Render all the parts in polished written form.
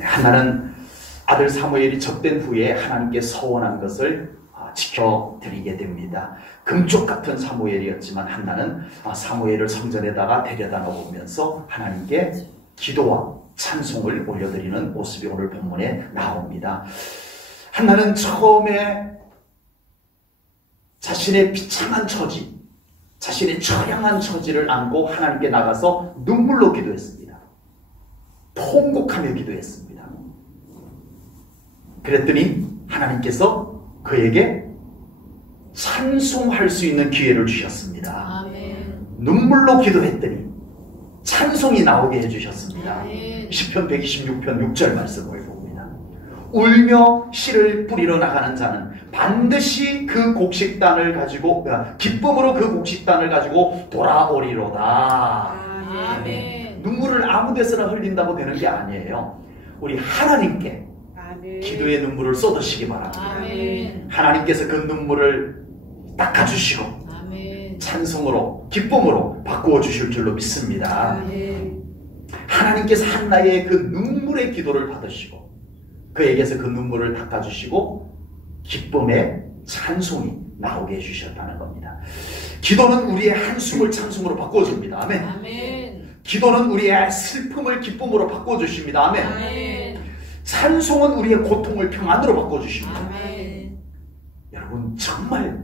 한나는 아들 사무엘이 접된 후에 하나님께 서원한 것을 지켜드리게 됩니다. 금쪽 같은 사무엘이었지만 한나는 사무엘을 성전에다가 데려다 놓으면서 하나님께 기도와 찬송을 올려드리는 모습이 오늘 본문에 나옵니다. 한나는 처음에 자신의 비참한 처지, 자신의 처량한 처지를 안고 하나님께 나가서 눈물로 기도했습니다. 통곡하며 기도했습니다. 그랬더니 하나님께서 그에게 찬송할 수 있는 기회를 주셨습니다. 아멘. 눈물로 기도했더니 찬송이 나오게 해주셨습니다. 아멘. 시편 126편 6절 말씀을 봅니다. 울며 씨를 뿌리러 나가는 자는 반드시 그 곡식단을 가지고 기쁨으로 그 곡식단을 가지고 돌아오리로다. 아멘. 눈물을 아무 데서나 흘린다고 되는 게 아니에요. 우리 하나님께 기도의 눈물을 쏟으시기 바랍니다. 아멘. 하나님께서 그 눈물을 닦아주시고 아멘. 찬송으로 기쁨으로 바꾸어 주실 줄로 믿습니다. 아멘. 하나님께서 한나의 그 눈물의 기도를 받으시고 그에게서 그 눈물을 닦아주시고 기쁨의 찬송이 나오게 해주셨다는 겁니다. 기도는 우리의 한숨을 찬송으로 바꿔줍니다. 아멘. 아멘. 기도는 우리의 슬픔을 기쁨으로 바꿔주십니다. 아멘. 아멘. 찬송은 우리의 고통을 평안으로 바꿔주십니다. 아멘. 여러분 정말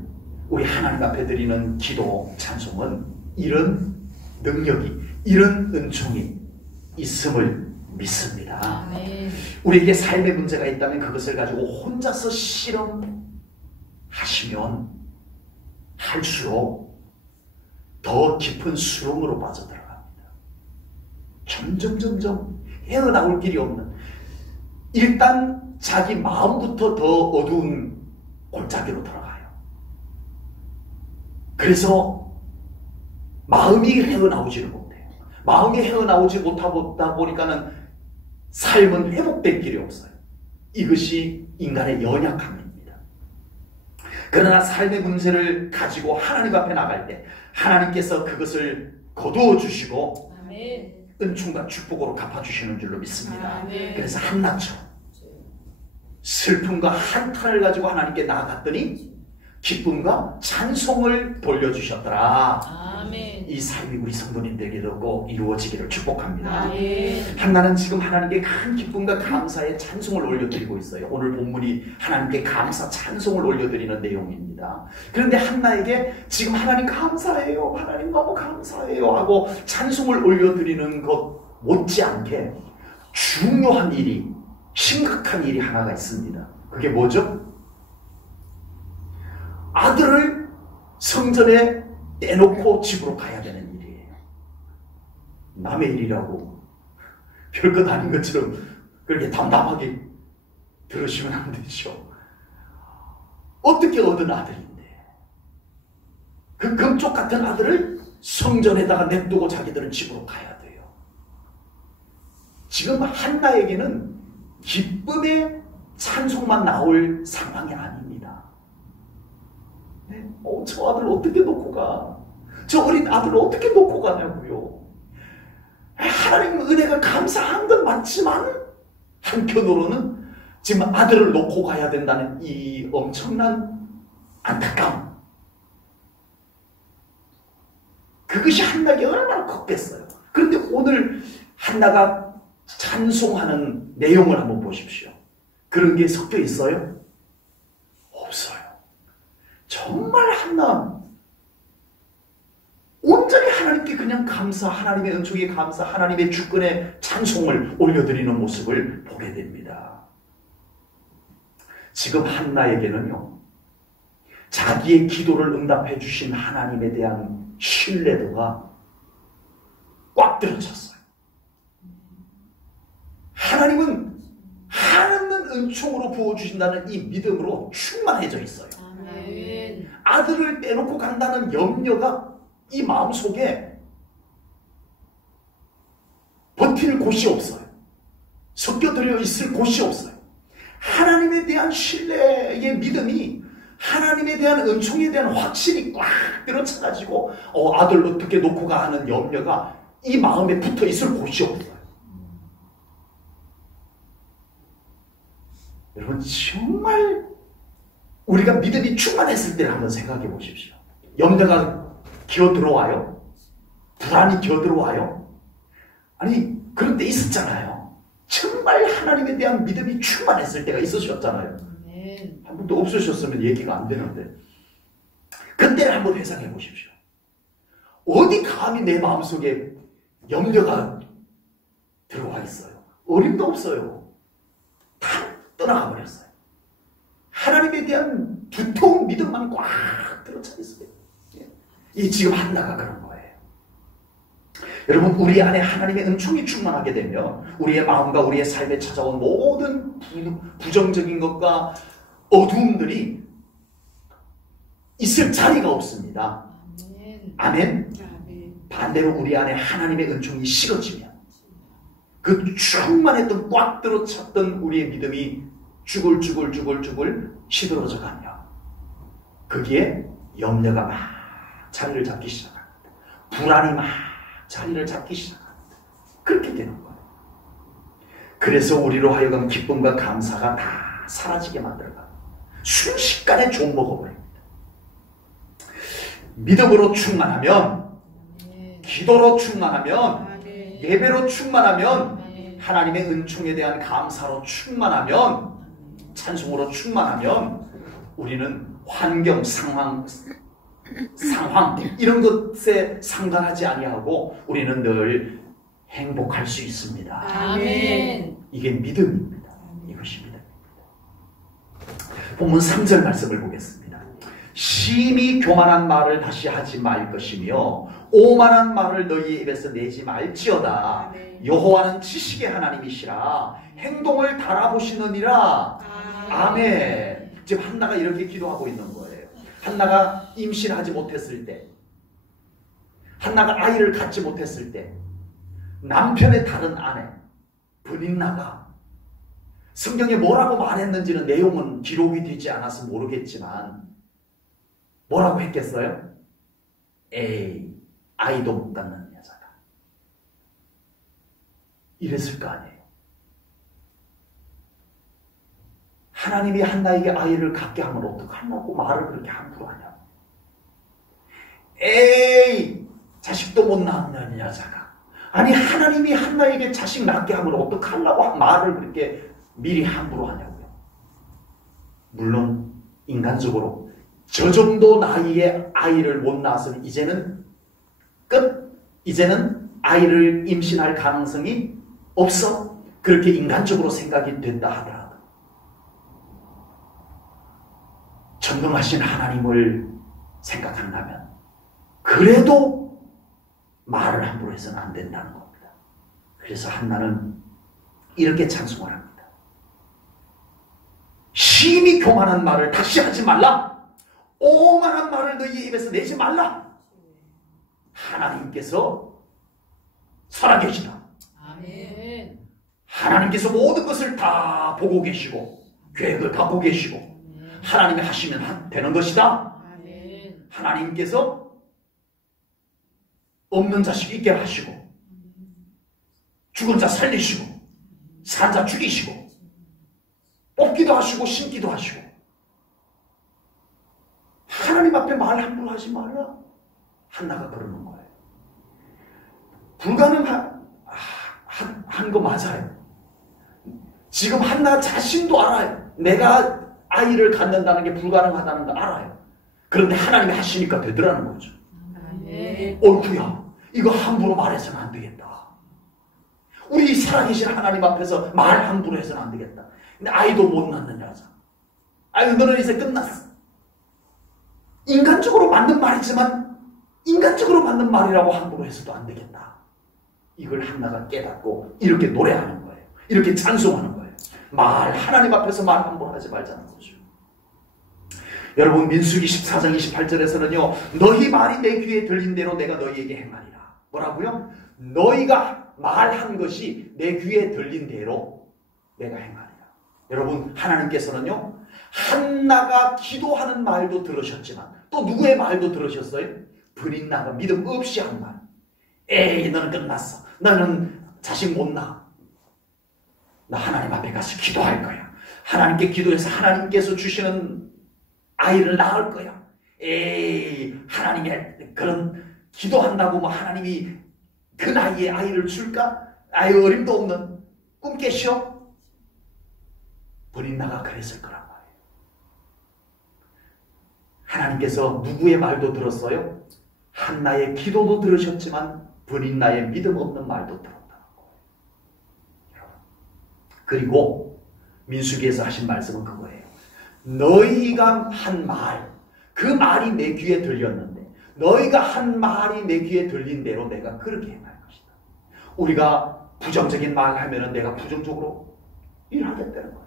우리 하나님 앞에 드리는 기도 찬송은 이런 능력이 이런 은총이 있음을 믿습니다. 아멘. 우리에게 삶의 문제가 있다면 그것을 가지고 혼자서 실험하시면 할수록 더 깊은 수렁으로 빠져들어갑니다. 점점 헤어나올 길이 없는, 일단 자기 마음부터 더 어두운 골짜기로 들어가요. 그래서 마음이 헤어나오지를 못해요. 마음이 헤어나오지 못하다 보니까는 삶은 회복될 길이 없어요. 이것이 인간의 연약함입니다. 그러나 삶의 문제를 가지고 하나님 앞에 나갈 때 하나님께서 그것을 거두어 주시고 아멘. 은총과 축복으로 갚아주시는 줄로 믿습니다. 아멘. 그래서 한나처럼 슬픔과 한탄을 가지고 하나님께 나아갔더니 기쁨과 찬송을 돌려주셨더라. 아멘. 이 삶이 우리 성도님들에게도 꼭 이루어지기를 축복합니다. 아멘. 한나는 지금 하나님께 큰 기쁨과 감사의 찬송을 올려드리고 있어요. 오늘 본문이 하나님께 감사 찬송을 올려드리는 내용입니다. 그런데 한나에게 지금 하나님 감사해요, 하나님 너무 감사해요 하고 찬송을 올려드리는 것 못지않게 중요한 일이, 심각한 일이 하나가 있습니다. 그게 뭐죠? 아들을 성전에 떼놓고 집으로 가야 되는 일이에요. 남의 일이라고 별것 아닌 것처럼 그렇게 담담하게 들으시면 안 되죠. 어떻게 얻은 아들인데 그 금쪽 같은 아들을 성전에다가 냅두고 자기들은 집으로 가야 돼요. 지금 한나에게는 기쁨의 찬송만 나올 상황이 아닙니다. 저 아들 어떻게 놓고 가? 저 어린 아들 어떻게 놓고 가냐고요. 하나님 은혜가 감사한 건 맞지만 한편으로는 지금 아들을 놓고 가야 된다는 이 엄청난 안타까움, 그것이 한나에게 얼마나 컸겠어요. 그런데 오늘 한나가 찬송하는 내용을 한번 보십시오. 그런 게 섞여 있어요? 없어요. 정말 한나 온전히 하나님께 그냥 감사, 하나님의 은총에 감사, 하나님의 주권에 찬송을 올려드리는 모습을 보게 됩니다. 지금 한나에게는요, 자기의 기도를 응답해 주신 하나님에 대한 신뢰도가 꽉 들어찼어요. 하나님은 하나님 은총으로 부어주신다는 이 믿음으로 충만해져 있어요. 아멘. 아들을 떼놓고 간다는 염려가 이 마음속에 버틸 곳이 없어요. 섞여들어 있을 곳이 없어요. 하나님에 대한 신뢰의 믿음이, 하나님에 대한 은총에 대한 확신이 꽉 들어차가지고 아들 어떻게 놓고 가 하는 염려가 이 마음에 붙어 있을 곳이 없어요. 여러분 정말 우리가 믿음이 충만했을 때를 한번 생각해 보십시오. 염려가 기어 들어와요? 불안이 기어 들어와요? 아니 그런 때 있었잖아요. 정말 하나님에 대한 믿음이 충만했을 때가 있으셨잖아요. 한 번도 없으셨으면 얘기가 안 되는데 그때를 한번 회상해 보십시오. 어디 감히 내 마음속에 염려가 들어와 있어요. 어림도 없어요. 다 떠나가 버렸어요. 하나님에 대한 두터운 믿음만 꽉 들어차 있어요. 이 지금 한나가 그런 거예요. 여러분 우리 안에 하나님의 은총이 충만하게 되면 우리의 마음과 우리의 삶에 찾아온 모든 부정적인 것과 어두움들이 있을 자리가 없습니다. 아멘. 반대로 우리 안에 하나님의 은총이 식어지면 그 충만했던 꽉 들어찼던 우리의 믿음이 쭈글쭈글 시들어져 가며 거기에 염려가 막 자리를 잡기 시작합니다. 불안이 막 자리를 잡기 시작합니다. 그렇게 되는 거예요. 그래서 우리로 하여금 기쁨과 감사가 다 사라지게 만들어가 순식간에 좀 먹어버립니다. 믿음으로 충만하면, 기도로 충만하면, 예배로 충만하면, 하나님의 은총에 대한 감사로 충만하면, 찬송으로 충만하면 우리는 환경, 상황 이런 것에 상관하지 아니하고 우리는 늘 행복할 수 있습니다. 아멘. 이게 믿음입니다. 이것이 믿음입니다. 본문 3절 말씀을 보겠습니다. 심히 교만한 말을 다시 하지 말 것이며 오만한 말을 너희 입에서 내지 말지어다. 여호와는 지식의 하나님이시라 행동을 달아보시느니라. 아멘. 지금 한나가 이렇게 기도하고 있는 거예요. 한나가 임신하지 못했을 때, 한나가 아이를 갖지 못했을 때, 남편의 다른 아내 브닌나가 성경에 뭐라고 말했는지는 내용은 기록이 되지 않아서 모르겠지만 뭐라고 했겠어요? 에이, 아이도 못 갖는 여자다. 이랬을 거 아니에요. 하나님이 한나에게 아이를 갖게 하면 어떡하냐고 말을 그렇게 함부로 하냐. 에이, 자식도 못 낳는 여자가. 아니 하나님이 한나에게 자식 낳게 하면 어떡하려고 말을 그렇게 미리 함부로 하냐고요. 물론 인간적으로 저 정도 나이에 아이를 못 낳았으면 이제는 끝. 이제는 아이를 임신할 가능성이 없어. 그렇게 인간적으로 생각이 된다 하더라도 전능하신 하나님을 생각한다면 그래도 말을 함부로 해서는 안 된다는 겁니다. 그래서 한나는 이렇게 찬송을 합니다. 심히 교만한 말을 다시 하지 말라. 오만한 말을 너희 입에서 내지 말라. 하나님께서 살아계시다. 아멘. 하나님께서 모든 것을 다 보고 계시고 계획을 다 보고 계시고 하나님이 하시면 되는 것이다. 아멘. 하나님께서 없는 자식 있게 하시고 죽은 자 살리시고 산 자 죽이시고 뽑기도 하시고 심기도 하시고 하나님 앞에 말 함부로 하지 말라. 한나가 그러는 거예요. 불가능한 거 맞아요. 지금 한나 자신도 알아요. 내가 아이를 갖는다는 게 불가능하다는 거 알아요. 그런데 하나님이 하시니까 되더라는 거죠. 어이구야, 이거 함부로 말해서는 안 되겠다. 우리 살아계신 하나님 앞에서 말 함부로 해서는 안 되겠다. 근데 아이도 못 낳는 여자. 아유, 너는 이제 끝났어. 인간적으로 맞는 말이지만 인간적으로 맞는 말이라고 함부로 해서도 안 되겠다. 이걸 한나가 깨닫고 이렇게 노래하는 거예요. 이렇게 찬송하는 거예요. 하나님 앞에서 말 함부로 하지 말자는 거죠. 여러분 민수기 14장 28절에서는요. 너희 말이 내 귀에 들린 대로 내가 너희에게 행하리라. 뭐라고요? 너희가 말한 것이 내 귀에 들린 대로 내가 행하리라. 여러분 하나님께서는요. 한나가 기도하는 말도 들으셨지만 또 누구의 말도 들으셨어요? 브린나가 믿음 없이 한 말. 에이, 너는 끝났어. 너는 자식 못 낳아. 나 하나님 앞에 가서 기도할 거야. 하나님께 기도해서 하나님께서 주시는 아이를 낳을 거야. 에이, 하나님의 그런 기도한다고 뭐 하나님이 그 나이에 아이를 줄까? 아유, 어림도 없는 꿈 깨시오? 브린나가 그랬을 거란 말이에요. 하나님께서 누구의 말도 들었어요? 한나의 기도도 들으셨지만 브린나의 믿음 없는 말도 들었다는 거예요. 그리고 민수기에서 하신 말씀은 그거예요. 너희가 한 말, 그 말이 내 귀에 들렸는데 너희가 한 말이 내 귀에 들린 대로 내가 그렇게 행할 것이다. 우리가 부정적인 말 하면은 내가 부정적으로 일하겠다는 거예요.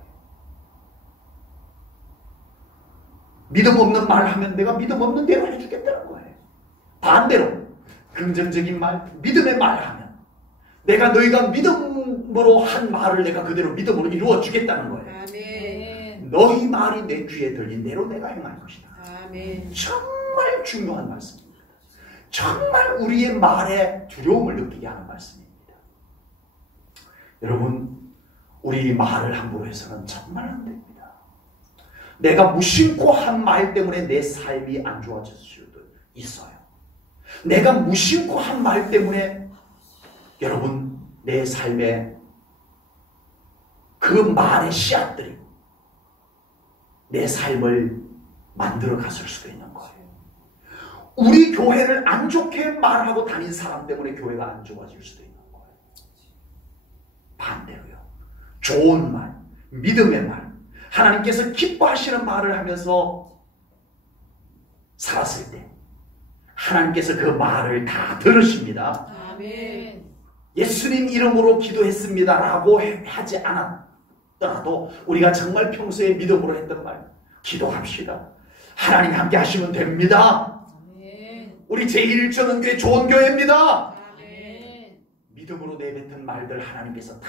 믿음 없는 말 하면 내가 믿음 없는 대로 해주겠다는 거예요. 반대로 긍정적인 말, 믿음의 말 하면 내가 너희가 믿음으로 한 말을 내가 그대로 믿음으로 이루어 주겠다는 거예요. 아멘. 너희 말이 내 귀에 들린 대로 내가 행할 것이다. 아멘. 정말 중요한 말씀입니다. 정말 우리의 말에 두려움을 느끼게 하는 말씀입니다. 여러분, 우리 말을 함부로 해서는 정말 안 됩니다. 내가 무심코 한 말 때문에 내 삶이 안 좋아질 수도 있어요. 내가 무심코 한 말 때문에 여러분 내 삶에 그 말의 씨앗들이 내 삶을 만들어 갔을 수도 있는 거예요. 우리 교회를 안 좋게 말하고 다닌 사람 때문에 교회가 안 좋아질 수도 있는 거예요. 반대로요. 좋은 말, 믿음의 말, 하나님께서 기뻐하시는 말을 하면서 살았을 때 하나님께서 그 말을 다 들으십니다. 아멘. 예수님 이름으로 기도했습니다 라고 하지 않았더라도 우리가 정말 평소에 믿음으로 했던 말 기도합시다. 하나님 함께 하시면 됩니다. 아멘. 우리 제1전원교회 좋은 교회입니다. 아멘. 믿음으로 내뱉은 말들 하나님께서 다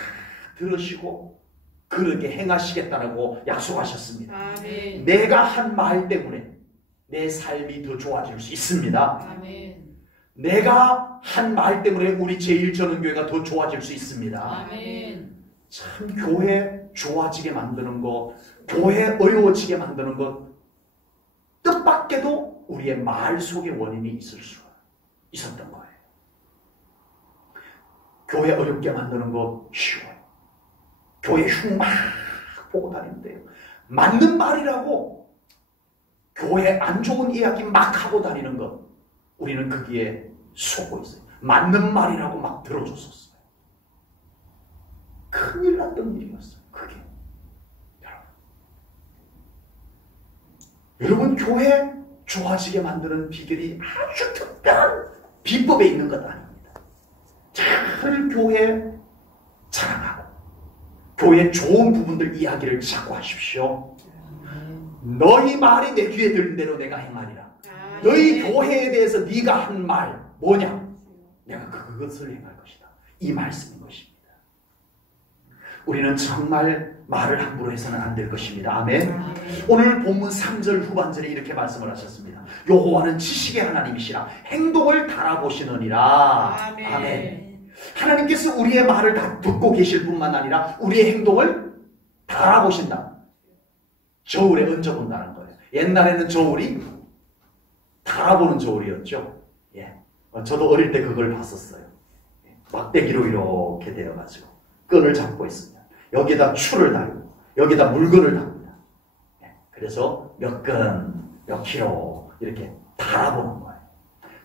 들으시고 그렇게 행하시겠다라고 약속하셨습니다. 아멘. 내가 한 말 때문에 내 삶이 더 좋아질 수 있습니다. 아멘. 내가 한 말 때문에 우리 제1전원교회가 더 좋아질 수 있습니다. 아멘. 참 교회 좋아지게 만드는 것, 교회 어려워지게 만드는 것, 뜻밖에도 우리의 말 속에 원인이 있을 수가 있었던 거예요. 교회 어렵게 만드는 거 쉬워요. 교회 흉막 보고 다니는데요. 맞는 말이라고 교회 안 좋은 이야기 막 하고 다니는 것 우리는 거기에 속고 있어요. 맞는 말이라고 막 들어줬었어요. 큰일 났던 일이었어요. 그게. 여러분 교회 좋아지게 만드는 비결이 아주 특별한 비법에 있는 것 아닙니다. 잘 교회 자랑하고 교회 좋은 부분들 이야기를 자꾸 하십시오. 너희 말이 내 귀에 들린 대로 내가 행하리라. 너희 교회에 대해서 네가 한 말 뭐냐? 내가 그것을 행할 것이다. 이 말씀인 것입니다. 우리는 정말 말을 함부로 해서는 안 될 것입니다. 아멘. 오늘 본문 3절 후반절에 이렇게 말씀을 하셨습니다. 여호와는 지식의 하나님이시라 행동을 달아보시느니라. 아멘. 하나님께서 우리의 말을 다 듣고 계실 뿐만 아니라 우리의 행동을 달아보신다. 저울에 얹어본다는 거예요. 옛날에는 저울이 달아보는 저울이었죠. 예. 저도 어릴 때 그걸 봤었어요. 막대기로 이렇게 되어가지고 끈을 잡고 있습니다. 여기다 추를 달고 여기다 물건을 답니다. 예. 그래서 몇 근, 몇 킬로 이렇게 달아보는 거예요.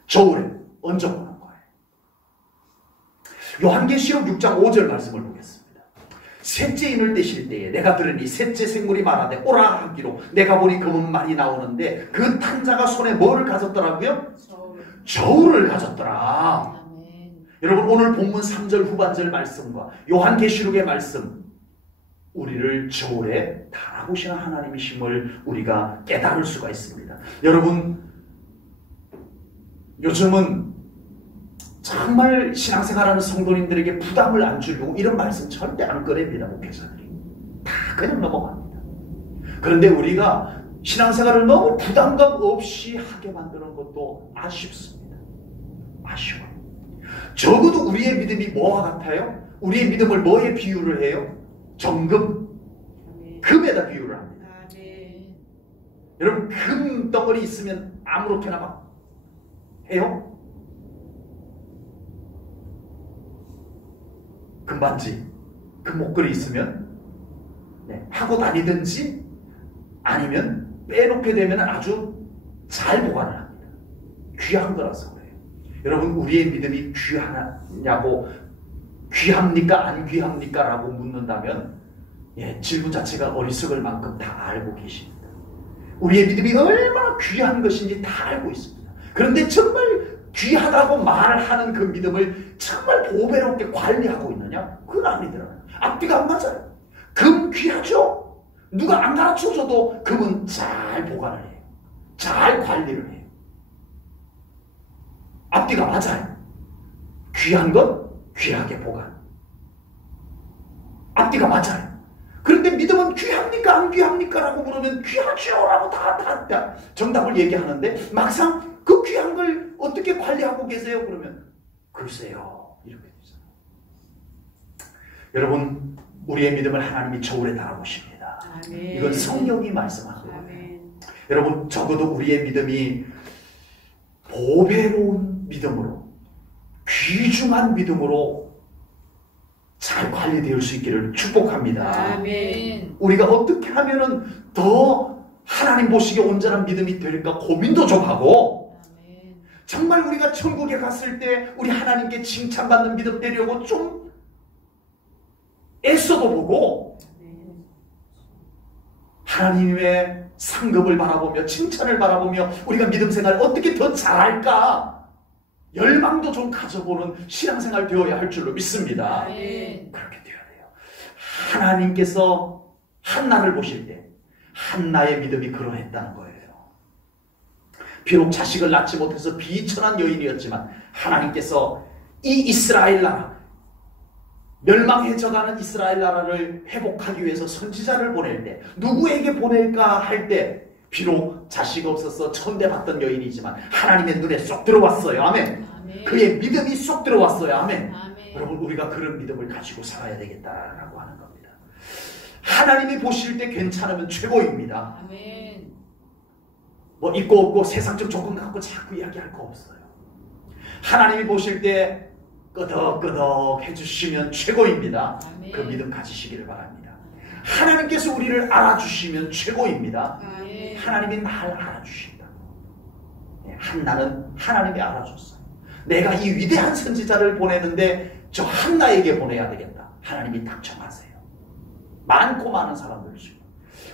저울에 얹어보는 거예요. 요한계시록 6장 5절 말씀을 보겠습니다. 셋째 인을 떼실 때에 내가 들으니 셋째 생물이 말하되 오라 하기로 내가 보니 검은 말이 나오는데 그 탄자가 손에 뭐를 가졌더라고요? 저울을 가졌더라. 아멘. 여러분 오늘 본문 3절 후반절 말씀과 요한계시록의 말씀 우리를 저울에 달아보시는 하나님이심을 우리가 깨달을 수가 있습니다. 여러분 요즘은 정말 신앙생활하는 성도님들에게 부담을 안 주려고 이런 말씀 절대 안 꺼냅니다. 목회자들이 다 그냥 넘어갑니다. 그런데 우리가 신앙생활을 너무 부담감 없이 하게 만드는 것도 아쉽습니다. 아쉬워요. 적어도 우리의 믿음이 뭐와 같아요? 우리의 믿음을 뭐에 비유를 해요? 정금. 그 금에다 비유를 합니다. 아멘. 여러분 금 덩어리 있으면 아무렇게나 막 해요? 금반지, 금목걸이 있으면 하고 다니든지 아니면 빼놓게 되면 아주 잘 보관을 합니다. 귀한 거라서 그래요. 여러분 우리의 믿음이 귀하냐고 귀합니까 안 귀합니까 라고 묻는다면 질문 자체가 어리석을 만큼 다 알고 계십니다. 우리의 믿음이 얼마나 귀한 것인지 다 알고 있습니다. 그런데 정말 귀하다고 말하는 그 믿음을 정말 보배롭게 관리하고 있느냐? 그건 아니더라고요. 앞뒤가 안 맞아요. 금 귀하죠? 누가 안 가르쳐줘도 금은 잘 보관을 해요. 잘 관리를 해요. 앞뒤가 맞아요. 귀한 건 귀하게 보관. 앞뒤가 맞아요. 그런데 믿음은 귀합니까 안 귀합니까? 라고 물으면 귀하죠 라고 다 정답을 얘기하는데 막상 그 귀한 걸 어떻게 관리하고 계세요? 그러면 글쎄요 이렇게 되잖아요. 여러분 우리의 믿음을 하나님이 저울에 달아보십니다. 아멘. 이건 성경이 말씀하는 거예요. 아멘. 여러분 적어도 우리의 믿음이 보배로운 믿음으로 귀중한 믿음으로 잘 관리될 수 있기를 축복합니다. 아멘. 우리가 어떻게 하면은 더 하나님 보시기에 온전한 믿음이 될까 고민도 좀 하고 아멘. 정말 우리가 천국에 갔을 때 우리 하나님께 칭찬받는 믿음 되려고 좀 애써도 보고 아멘. 하나님의 상급을 바라보며 칭찬을 바라보며 우리가 믿음 생활을 어떻게 더 잘할까 열망도 좀 가져보는 신앙생활 되어야 할 줄로 믿습니다. 아멘. 그렇게 되어야 돼요. 하나님께서 한나를 보실 때 한나의 믿음이 그러했다는 거예요. 비록 자식을 낳지 못해서 비천한 여인이었지만 하나님께서 이 이스라엘 나라 멸망해져가는 이스라엘 나라를 회복하기 위해서 선지자를 보낼 때 누구에게 보낼까 할 때 비록 자식 없어서 천대받던 여인이지만 하나님의 눈에 쏙 들어왔어요. 아멘. 아멘. 그의 믿음이 쏙 들어왔어요. 아멘. 아멘. 여러분 우리가 그런 믿음을 가지고 살아야 되겠다라고 하는 겁니다. 하나님이 보실 때 괜찮으면 최고입니다. 아멘. 뭐 있고 없고 세상적 조건 갖고 자꾸 이야기할 거 없어요. 하나님이 보실 때 끄덕끄덕 해주시면 최고입니다. 아멘. 그 믿음 가지시기를 바랍니다. 하나님께서 우리를 알아주시면 최고입니다. 아멘. 하나님이 날 알아주신다. 한나는 하나님이 알아줬어요. 내가 이 위대한 선지자를 보내는데 저 한나에게 보내야 되겠다. 하나님이 딱 정하세요. 많고 많은 사람들 중에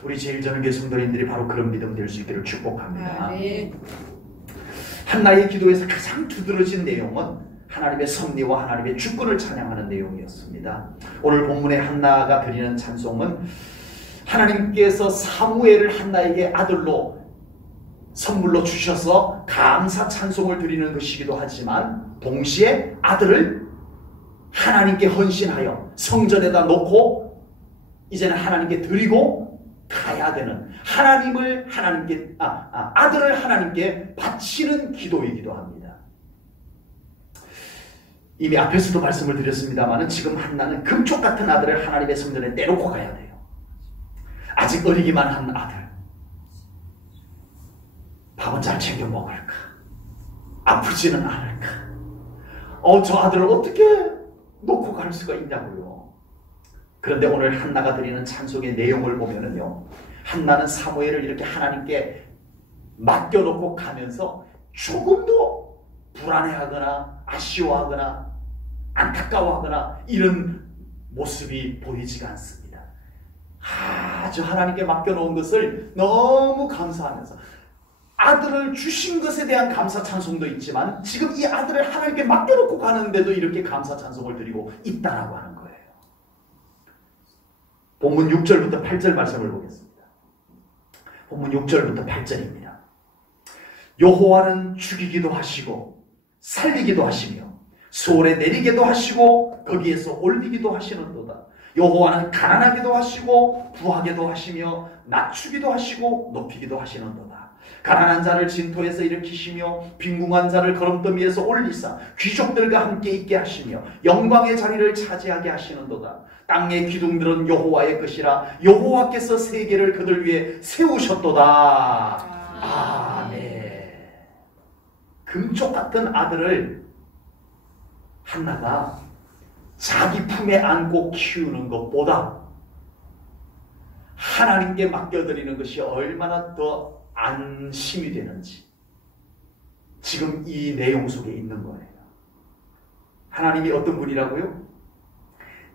우리 제일전교회 성도님들이 바로 그런 믿음 될 수 있기를 축복합니다. 아멘. 한나의 기도에서 가장 두드러진 내용은 하나님의 섭리와 하나님의 주권을 찬양하는 내용이었습니다. 오늘 본문의 한나가 드리는 찬송은 하나님께서 사무엘을 한나에게 아들로 선물로 주셔서 감사 찬송을 드리는 것이기도 하지만 동시에 아들을 하나님께 헌신하여 성전에다 놓고 이제는 하나님께 드리고 가야 되는 하나님을 하나님께 아들을 하나님께 바치는 기도이기도 합니다. 이미 앞에서도 말씀을 드렸습니다만 지금 한나는 금쪽 같은 아들을 하나님의 성전에 떼놓고 가야 돼요. 아직 어리기만 한 아들. 밥은 잘 챙겨 먹을까? 아프지는 않을까? 저 아들을 어떻게 놓고 갈 수가 있냐고요. 그런데 오늘 한나가 드리는 찬송의 내용을 보면은요, 한나는 사무엘을 이렇게 하나님께 맡겨놓고 가면서 조금도 불안해하거나 아쉬워하거나 안타까워하거나 이런 모습이 보이지가 않습니다. 아주 하나님께 맡겨놓은 것을 너무 감사하면서 아들을 주신 것에 대한 감사 찬송도 있지만 지금 이 아들을 하나님께 맡겨놓고 가는데도 이렇게 감사 찬송을 드리고 있다라고 하는 거예요. 본문 6절부터 8절 말씀을 보겠습니다. 본문 6절부터 8절입니다. 여호와는 죽이기도 하시고 살리기도 하시며 소홀에 내리기도 하시고 거기에서 올리기도 하시는도다. 여호와는 가난하기도 하시고 부하게도 하시며 낮추기도 하시고 높이기도 하시는도다. 가난한 자를 진토에서 일으키시며 빈궁한 자를 거름더미에서 올리사 귀족들과 함께 있게 하시며 영광의 자리를 차지하게 하시는도다. 땅의 기둥들은 여호와의 것이라 여호와께서 세계를 그들 위해 세우셨도다. 아멘. 금쪽 같은 아들을 한나가 자기 품에 안고 키우는 것보다 하나님께 맡겨드리는 것이 얼마나 더 안심이 되는지 지금 이 내용 속에 있는 거예요. 하나님이 어떤 분이라고요?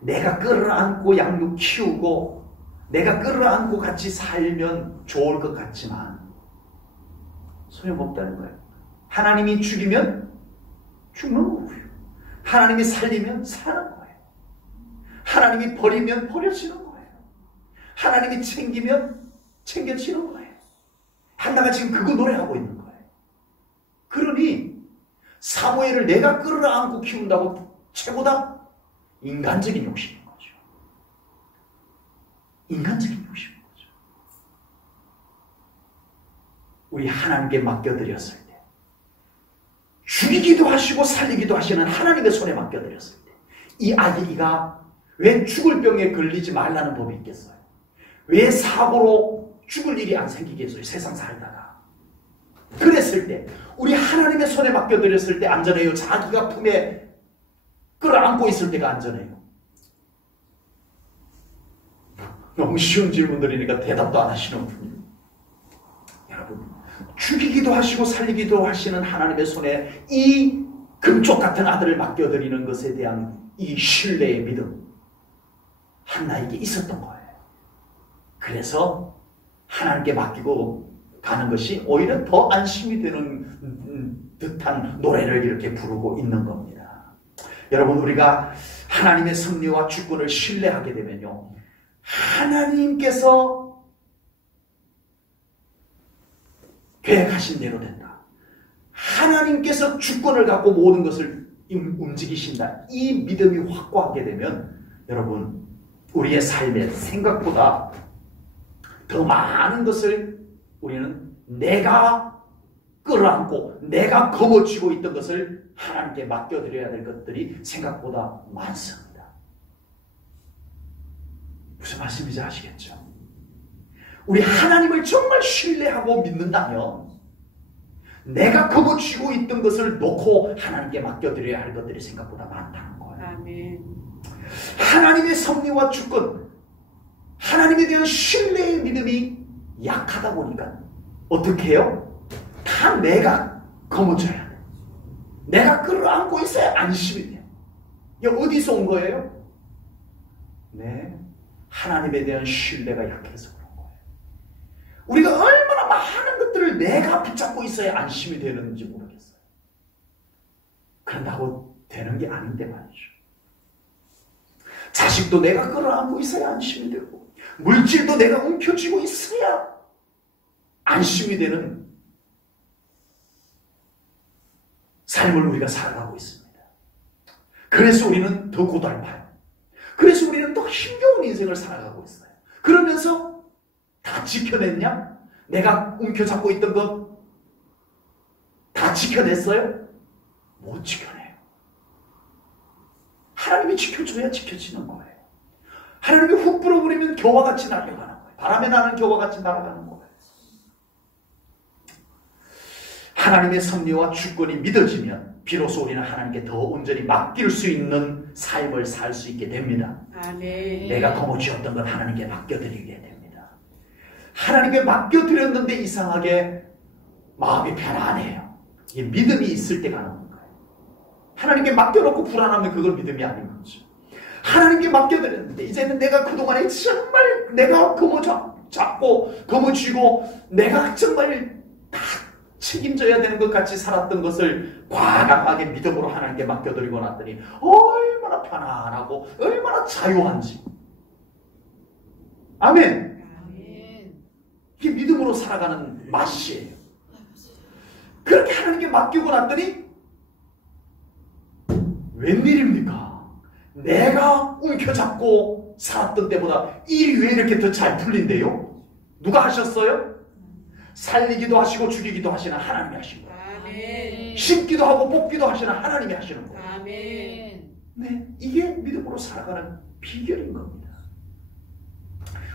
내가 끌어안고 양육 키우고 내가 끌어안고 같이 살면 좋을 것 같지만 소용없다는 거예요. 하나님이 죽이면 죽는 거고요. 하나님이 살리면 사는 거예요. 하나님이 버리면 버려지는 거예요. 하나님이 챙기면 챙겨지는 거예요. 한나가 지금 그거 노래하고 있는 거예요. 그러니 사무엘을 내가 끌어안고 키운다고 최고다? 인간적인 욕심인 거죠. 인간적인 욕심인 거죠. 우리 하나님께 맡겨드렸을 때 죽이기도 하시고 살리기도 하시는 하나님의 손에 맡겨드렸을 때 이 아기가 왜 죽을 병에 걸리지 말라는 법이 있겠어요? 왜 사고로 죽을 일이 안 생기겠어요? 세상 살다가. 그랬을 때 우리 하나님의 손에 맡겨드렸을 때 안전해요? 자기가 품에 끌어안고 있을 때가 안전해요? 너무 쉬운 질문들이니까 대답도 안 하시는 분이에요. 여러분, 죽이기도 하시고 살리기도 하시는 하나님의 손에 이 금쪽 같은 아들을 맡겨드리는 것에 대한 이 신뢰의 믿음 한나에게 있었던 거예요. 그래서 하나님께 맡기고 가는 것이 오히려 더 안심이 되는 듯한 노래를 이렇게 부르고 있는 겁니다. 여러분, 우리가 하나님의 섭리와 주권을 신뢰하게 되면요, 하나님께서 계획하신 대로 된다. 하나님께서 주권을 갖고 모든 것을 움직이신다. 이 믿음이 확고하게 되면 여러분, 우리의 삶에 생각보다 더 많은 것을 우리는 내가 끌어안고 내가 거머쥐고 있던 것을 하나님께 맡겨드려야 될 것들이 생각보다 많습니다. 무슨 말씀인지 아시겠죠? 우리 하나님을 정말 신뢰하고 믿는다면 내가 거머쥐고 있던 것을 놓고 하나님께 맡겨드려야 할 것들이 생각보다 많다는 거예요. 아멘. 하나님의 섭리와 주권, 하나님에 대한 신뢰의 믿음이 약하다 보니까 어떻게 해요? 다 내가 거머쥐어야 돼. 내가 끌어안고 있어야 안심이 돼. 이게 어디서 온 거예요? 네, 하나님에 대한 신뢰가 약해서 그런 거예요. 우리가 얼마나 많은 것들을 내가 붙잡고 있어야 안심이 되는지 모르겠어요. 그런다고 되는 게 아닌데 말이죠. 자식도 내가 끌어안고 있어야 안심이 되고 물질도 내가 움켜쥐고 있어야 안심이 되는 삶을 우리가 살아가고 있습니다. 그래서 우리는 더 고달파요. 그래서 우리는 더 힘겨운 인생을 살아가고 있어요. 그러면서 다 지켜냈냐? 내가 움켜잡고 있던 것 다 지켜냈어요? 못 지켜내요. 하나님이 지켜줘야 지켜지는 거예요. 하나님이 훅 불어버리면 겨와 같이 날아가는 거예요. 바람에 나는 겨와 같이 날아가는 거예요. 하나님의 섭리와 주권이 믿어지면 비로소 우리는 하나님께 더 온전히 맡길 수 있는 삶을 살 수 있게 됩니다. 아멘. 내가 거머쥐었던 건 하나님께 맡겨드리게 됩니다. 하나님께 맡겨드렸는데 이상하게 마음이 편안해요. 이게 믿음이 있을 때 가는 거예요. 하나님께 맡겨놓고 불안하면 그건 믿음이 아닌 거죠. 하나님께 맡겨드렸는데 이제는 내가 그동안에 정말 내가 잡고 거머쥐고 내가 정말 다 책임져야 되는 것 같이 살았던 것을 과감하게 믿음으로 하나님께 맡겨드리고 났더니 얼마나 편안하고 얼마나 자유한지. 아멘. 아멘. 이게 믿음으로 살아가는 맛이에요. 그렇게 하나님께 맡기고 났더니 웬일입니까? 내가 움켜잡고 살았던 때보다 일이 왜 이렇게 더 잘 풀린대요? 누가 하셨어요? 살리기도 하시고 죽이기도 하시는 하나님이 하신 거예요. 아멘. 심기도 하고 뽑기도 하시는 하나님이 하시는 거예요. 아멘. 네, 이게 믿음으로 살아가는 비결인 겁니다.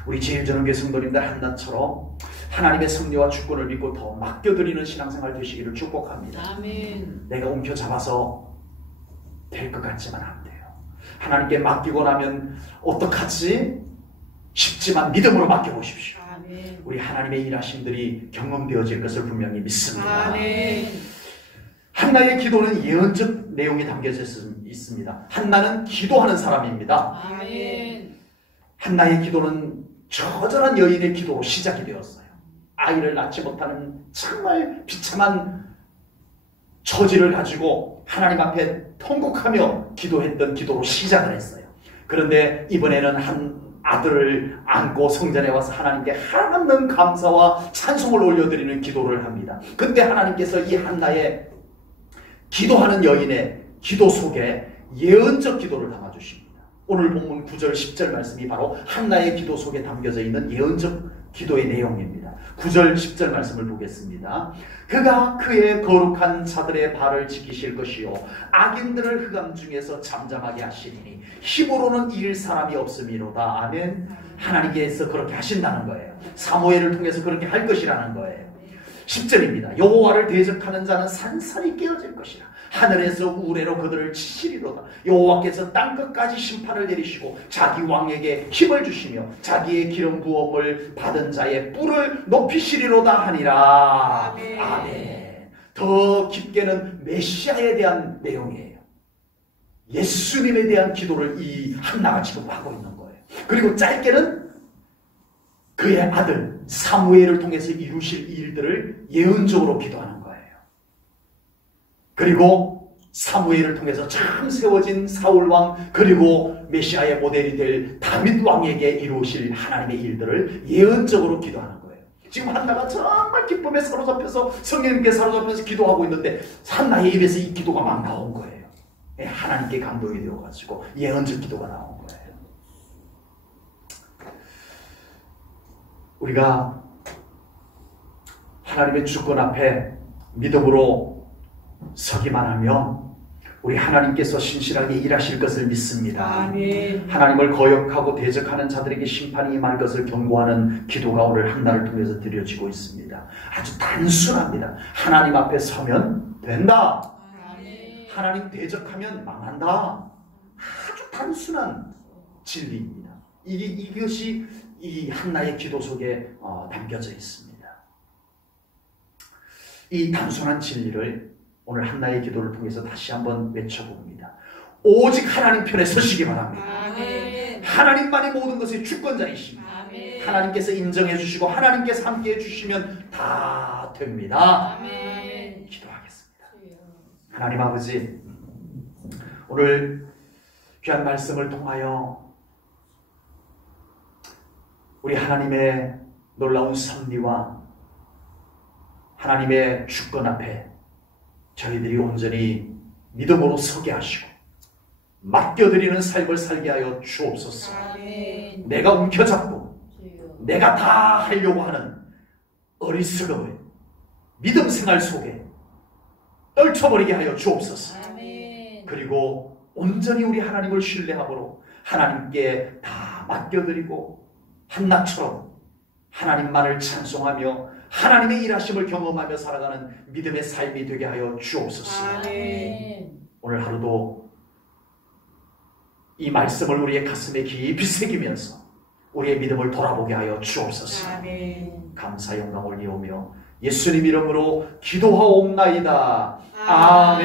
우리 제일전원교회 성도님들 한나처럼 하나님의 섭리와 주권을 믿고 더 맡겨드리는 신앙생활 되시기를 축복합니다. 아멘. 내가 움켜잡아서 될 것 같지만 안 돼요. 하나님께 맡기고 나면 어떡하지? 싶지만 믿음으로 맡겨보십시오. 아멘. 우리 하나님의 일하심들이 경험되어질 것을 분명히 믿습니다. 아멘. 한나의 기도는 예언적 내용이 담겨져 있습니다. 한나는 기도하는 사람입니다. 아멘. 한나의 기도는 처절한 여인의 기도로 시작이 되었어요. 아이를 낳지 못하는 정말 비참한 처지를 가지고 하나님 앞에 통곡하며 기도했던 기도로 시작을 했어요. 그런데 이번에는 한 아들을 안고 성전에 와서 하나님께 한없는 감사와 찬송을 올려드리는 기도를 합니다. 그때 하나님께서 이 한나의 기도하는 여인의 기도 속에 예언적 기도를 담아주십니다. 오늘 본문 9절 10절 말씀이 바로 한나의 기도 속에 담겨져 있는 예언적 기도의 내용입니다. 9절 10절 말씀을 보겠습니다. 그가 그의 거룩한 자들의 발을 지키실 것이요 악인들을 흑암 중에서 잠잠하게 하시리니 힘으로는 이길 사람이 없음이로다. 아멘. 하나님께서 그렇게 하신다는 거예요. 사무엘을 통해서 그렇게 할 것이라는 거예요. 10절입니다. 여호와를 대적하는 자는 산산이 깨어질 것이라. 하늘에서 우레로 그들을 치시리로다. 여호와께서 땅끝까지 심판을 내리시고 자기 왕에게 힘을 주시며 자기의 기름 부음을 받은 자의 뿔을 높이시리로다 하니라. 아멘. 아멘. 더 깊게는 메시아에 대한 내용이에요. 예수님에 대한 기도를 이 한나가 지금 하고 있는 거예요. 그리고 짧게는 그의 아들 사무엘을 통해서 이루실 일들을 예언적으로 기도하는 거예요. 그리고 사무엘을 통해서 참 세워진 사울왕 그리고 메시아의 모델이 될 다윗 왕에게 이루실 하나님의 일들을 예언적으로 기도하는 거예요. 지금 한나가 정말 기쁨에 사로잡혀서 성령님께 사로잡혀서 기도하고 있는데 한나의 입에서 이 기도가 막 나온 거예요. 하나님께 감동이 되어가지고 예언적 기도가 나온 거예요. 우리가 하나님의 주권 앞에 믿음으로 서기만 하면 우리 하나님께서 신실하게 일하실 것을 믿습니다. 아멘. 하나님을 거역하고 대적하는 자들에게 심판이 임할 것을 경고하는 기도가 오늘 한나를 통해서 드려지고 있습니다. 아주 단순합니다. 하나님 앞에 서면 된다. 아멘. 하나님 대적하면 망한다. 아주 단순한 진리입니다. 이것이 이 한나의 기도 속에 담겨져 있습니다. 이 단순한 진리를 오늘 한나의 기도를 통해서 다시 한번 외쳐봅니다. 오직 하나님 편에 서시기 바랍니다. 아멘. 하나님만이 모든 것의 주권자이십니다. 아멘. 하나님께서 인정해 주시고 하나님께서 함께 해 주시면 다 됩니다. 아멘. 기도하겠습니다. 하나님 아버지, 오늘 귀한 말씀을 통하여 우리 하나님의 놀라운 섭리와 하나님의 주권 앞에 저희들이 온전히 믿음으로 서게 하시고 맡겨드리는 삶을 살게 하여 주옵소서. 아멘. 내가 움켜잡고 내가 다 하려고 하는 어리석음을 믿음 생활 속에 떨쳐버리게 하여 주옵소서. 아멘. 그리고 온전히 우리 하나님을 신뢰함으로 하나님께 다 맡겨드리고 한나처럼 하나님만을 찬송하며 하나님의 일하심을 경험하며 살아가는 믿음의 삶이 되게 하여 주옵소서. 아멘. 오늘 하루도 이 말씀을 우리의 가슴에 깊이 새기면서 우리의 믿음을 돌아보게 하여 주옵소서. 아멘. 감사 영광 올리오며 예수님 이름으로 기도하옵나이다. 아멘.